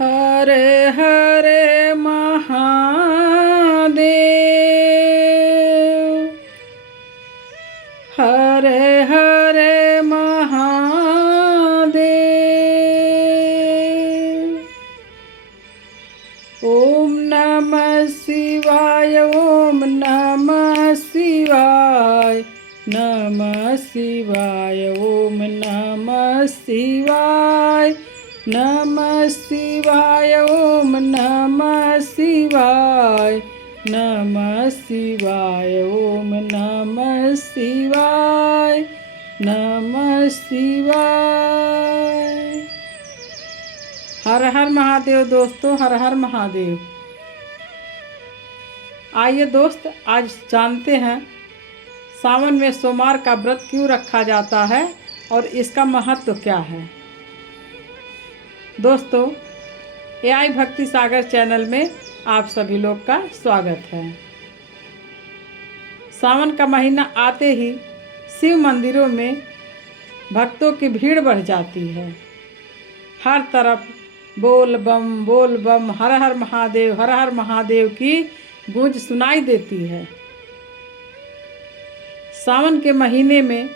हरे हरे महादेव, हरे हरे महादेव। ओम नमः शिवाय, ओम नमः शिवाय, नमः शिवाय, ओम नमः शिवाय, नमः शिवाय, ओम नमः शिवाय, नमः शिवाय, ओम नमः शिवाय, नमः शिवाय। हर हर महादेव दोस्तों, हर हर महादेव। आइए दोस्त, आज जानते हैं सावन में सोमवार का व्रत क्यों रखा जाता है और इसका महत्व क्या है। दोस्तों, AI भक्ति सागर चैनल में आप सभी लोग का स्वागत है। सावन का महीना आते ही शिव मंदिरों में भक्तों की भीड़ बढ़ जाती है। हर तरफ बोल बम हर हर महादेव की गूंज सुनाई देती है। सावन के महीने में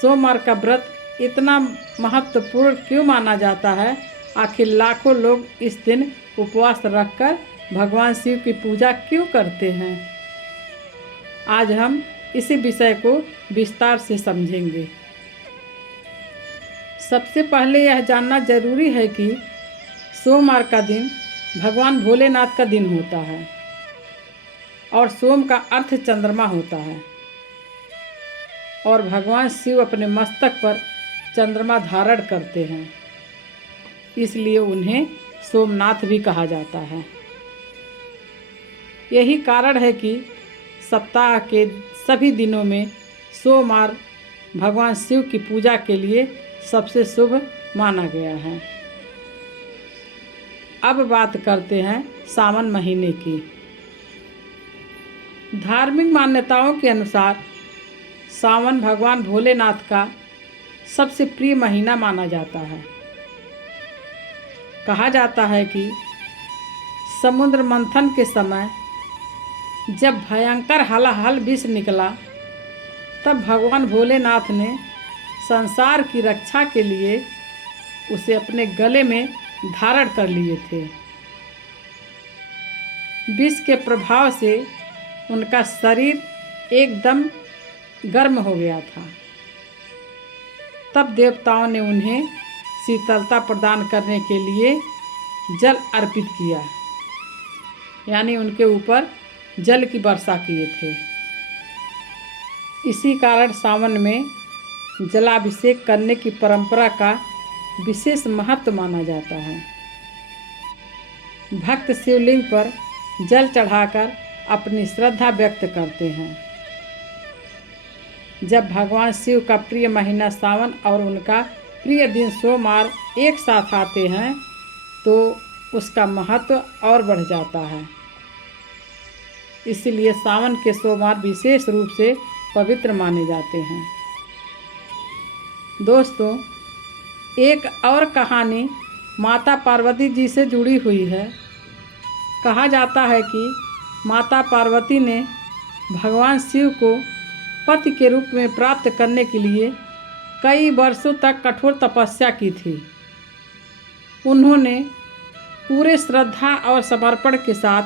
सोमवार का व्रत इतना महत्वपूर्ण क्यों माना जाता है? आखिर लाखों लोग इस दिन उपवास रखकर भगवान शिव की पूजा क्यों करते हैं? आज हम इसी विषय को विस्तार से समझेंगे। सबसे पहले यह जानना जरूरी है कि सोमवार का दिन भगवान भोलेनाथ का दिन होता है और सोम का अर्थ चंद्रमा होता है और भगवान शिव अपने मस्तक पर चंद्रमा धारण करते हैं, इसलिए उन्हें सोमनाथ भी कहा जाता है। यही कारण है कि सप्ताह के सभी दिनों में सोमवार भगवान शिव की पूजा के लिए सबसे शुभ माना गया है। अब बात करते हैं सावन महीने की। धार्मिक मान्यताओं के अनुसार सावन भगवान भोलेनाथ का सबसे प्रिय महीना माना जाता है। कहा जाता है कि समुद्र मंथन के समय जब भयंकर हलाहल विष निकला, तब भगवान भोलेनाथ ने संसार की रक्षा के लिए उसे अपने गले में धारण कर लिए थे। विष के प्रभाव से उनका शरीर एकदम गर्म हो गया था। तब देवताओं ने उन्हें शीतलता प्रदान करने के लिए जल अर्पित किया, यानी उनके ऊपर जल की वर्षा किए थे। इसी कारण सावन में जलाभिषेक करने की परंपरा का विशेष महत्व माना जाता है। भक्त शिवलिंग पर जल चढ़ाकर अपनी श्रद्धा व्यक्त करते हैं। जब भगवान शिव का प्रिय महीना सावन और उनका प्रिय दिन सोमवार एक साथ आते हैं तो उसका महत्व और बढ़ जाता है। इसलिए सावन के सोमवार विशेष रूप से पवित्र माने जाते हैं। दोस्तों, एक और कहानी माता पार्वती जी से जुड़ी हुई है। कहा जाता है कि माता पार्वती ने भगवान शिव को पति के रूप में प्राप्त करने के लिए कई वर्षों तक कठोर तपस्या की थी। उन्होंने पूरे श्रद्धा और समर्पण के साथ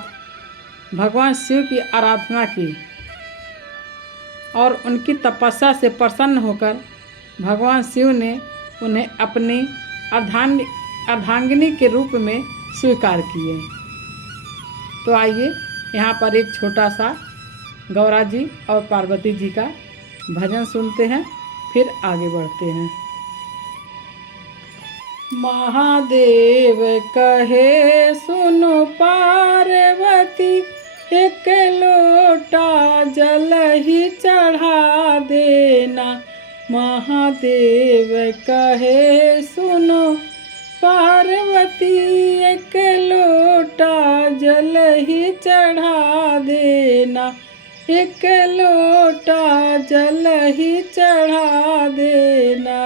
भगवान शिव की आराधना की और उनकी तपस्या से प्रसन्न होकर भगवान शिव ने उन्हें अपनी अर्धांगिनी के रूप में स्वीकार किए। तो आइए यहाँ पर एक छोटा सा गौरा जी और पार्वती जी का भजन सुनते हैं, फिर आगे बढ़ते हैं। महादेव कहे सुनो पार्वती, एक लोटा जल ही चढ़ा देना। महादेव कहे सुनो पार्वती, एक लोटा जल ही चढ़ा देना। एक लोटा जल ही चढ़ा देना।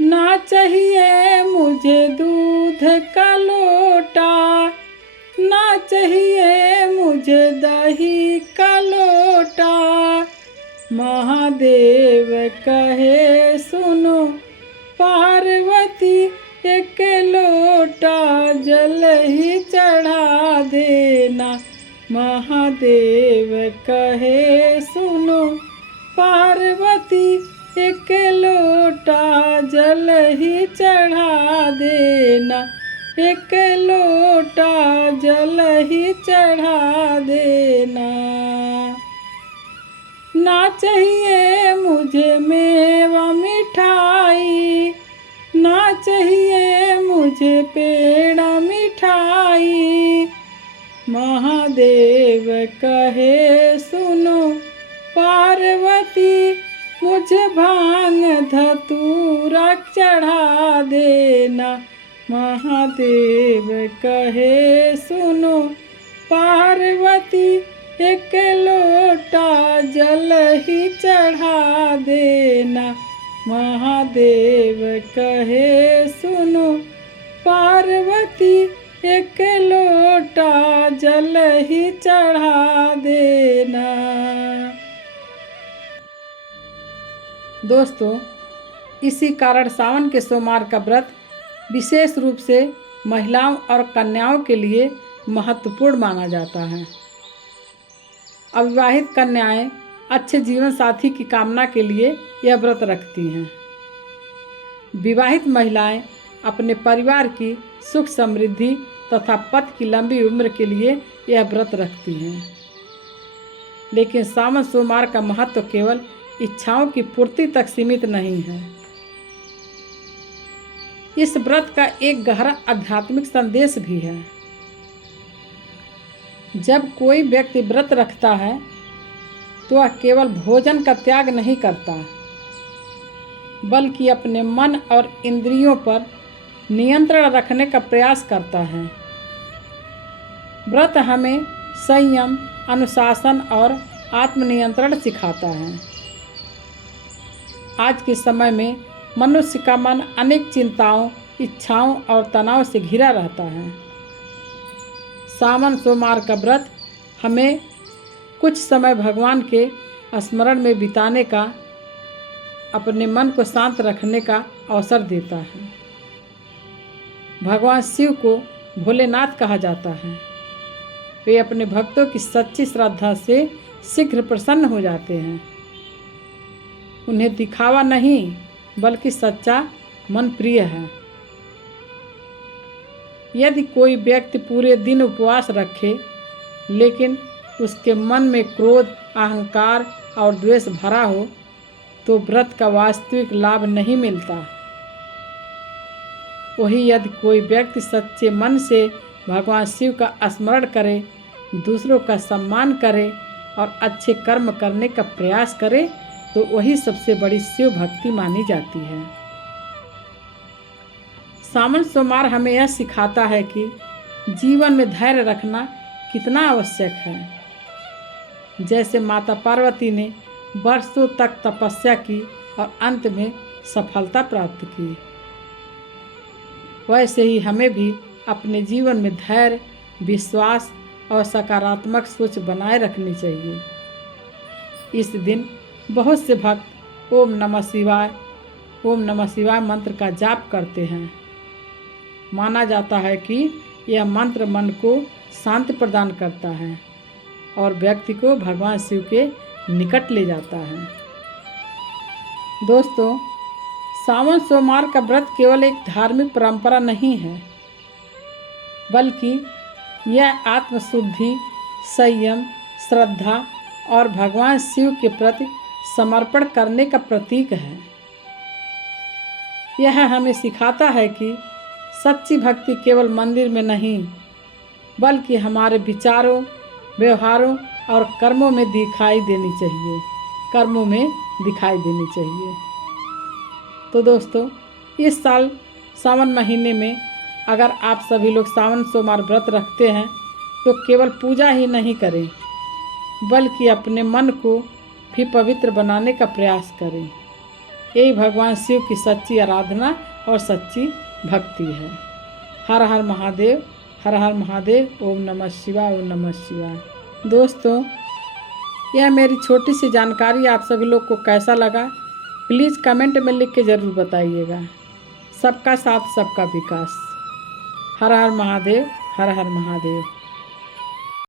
ना चाहिए मुझे दूध दूध का लोटा, ना चाहिए मुझे दही का लोटा। महादेव कहे सुनो पार्वती, एक लोटा जल ही चढ़ा देना। महादेव कहे सुनो पार्वती, एक लोटा जल ही चढ़ा देना। एक लोटा जल ही चढ़ा देना। ना चाहिए मुझे मेवा मिठाई, ना चाहिए मुझे पेड़ा मिठाई। महादेव कहे सुनो पार्वती, मुझे भांग धतूरा चढ़ा देना। महादेव कहे सुनो पार्वती, एक लोटा जल ही चढ़ा देना। महादेव कहे सुनो पार्वती, एक लोटा जल ही चढ़ा देना। दोस्तों, इसी कारण सावन के सोमवार का व्रत विशेष रूप से महिलाओं और कन्याओं के लिए महत्वपूर्ण माना जाता है। अविवाहित कन्याएं अच्छे जीवन साथी की कामना के लिए यह व्रत रखती हैं। विवाहित महिलाएं अपने परिवार की सुख समृद्धि तथा पति की लंबी उम्र के लिए यह व्रत रखती हैं। लेकिन सावन सोमवार का महत्व केवल इच्छाओं की पूर्ति तक सीमित नहीं है। इस व्रत का एक गहरा आध्यात्मिक संदेश भी है। जब कोई व्यक्ति व्रत रखता है तो वह केवल भोजन का त्याग नहीं करता, बल्कि अपने मन और इंद्रियों पर नियंत्रण रखने का प्रयास करता है। व्रत हमें संयम, अनुशासन और आत्मनियंत्रण सिखाता है। आज के समय में मनुष्य का मन अनेक चिंताओं, इच्छाओं और तनाव से घिरा रहता है। सावन सोमवार का व्रत हमें कुछ समय भगवान के स्मरण में बिताने का, अपने मन को शांत रखने का अवसर देता है। भगवान शिव को भोलेनाथ कहा जाता है। वे अपने भक्तों की सच्ची श्रद्धा से शीघ्र प्रसन्न हो जाते हैं। उन्हें दिखावा नहीं बल्कि सच्चा मन प्रिय है। यदि कोई व्यक्ति पूरे दिन उपवास रखे लेकिन उसके मन में क्रोध, अहंकार और द्वेष भरा हो तो व्रत का वास्तविक लाभ नहीं मिलता। वही यदि कोई व्यक्ति सच्चे मन से भगवान शिव का स्मरण करे, दूसरों का सम्मान करे और अच्छे कर्म करने का प्रयास करे तो वही सबसे बड़ी शिव भक्ति मानी जाती है। सावन सोमवार हमें यह सिखाता है कि जीवन में धैर्य रखना कितना आवश्यक है। जैसे माता पार्वती ने वर्षों तक तपस्या की और अंत में सफलता प्राप्त की, वैसे ही हमें भी अपने जीवन में धैर्य, विश्वास और सकारात्मक सोच बनाए रखनी चाहिए। इस दिन बहुत से भक्त ओम नमः शिवाय मंत्र का जाप करते हैं। माना जाता है कि यह मंत्र मन को शांति प्रदान करता है और व्यक्ति को भगवान शिव के निकट ले जाता है। दोस्तों, सावन सोमवार का व्रत केवल एक धार्मिक परंपरा नहीं है, बल्कि यह आत्मशुद्धि, संयम, श्रद्धा और भगवान शिव के प्रति समर्पण करने का प्रतीक है। यह हमें सिखाता है कि सच्ची भक्ति केवल मंदिर में नहीं बल्कि हमारे विचारों, व्यवहारों और कर्मों में दिखाई देनी चाहिए। तो दोस्तों, इस साल सावन महीने में अगर आप सभी लोग सावन सोमवार व्रत रखते हैं तो केवल पूजा ही नहीं करें बल्कि अपने मन को भी पवित्र बनाने का प्रयास करें। यही भगवान शिव की सच्ची आराधना और सच्ची भक्ति है। हर हर महादेव, हर हर महादेव। ओम नमः शिवाय, ओम नमः शिवाय। दोस्तों, यह मेरी छोटी सी जानकारी आप सभी लोग को कैसा लगा, प्लीज़ कमेंट में लिख के ज़रूर बताइएगा। सबका साथ सबका विकास। हर हर महादेव, हर हर महादेव।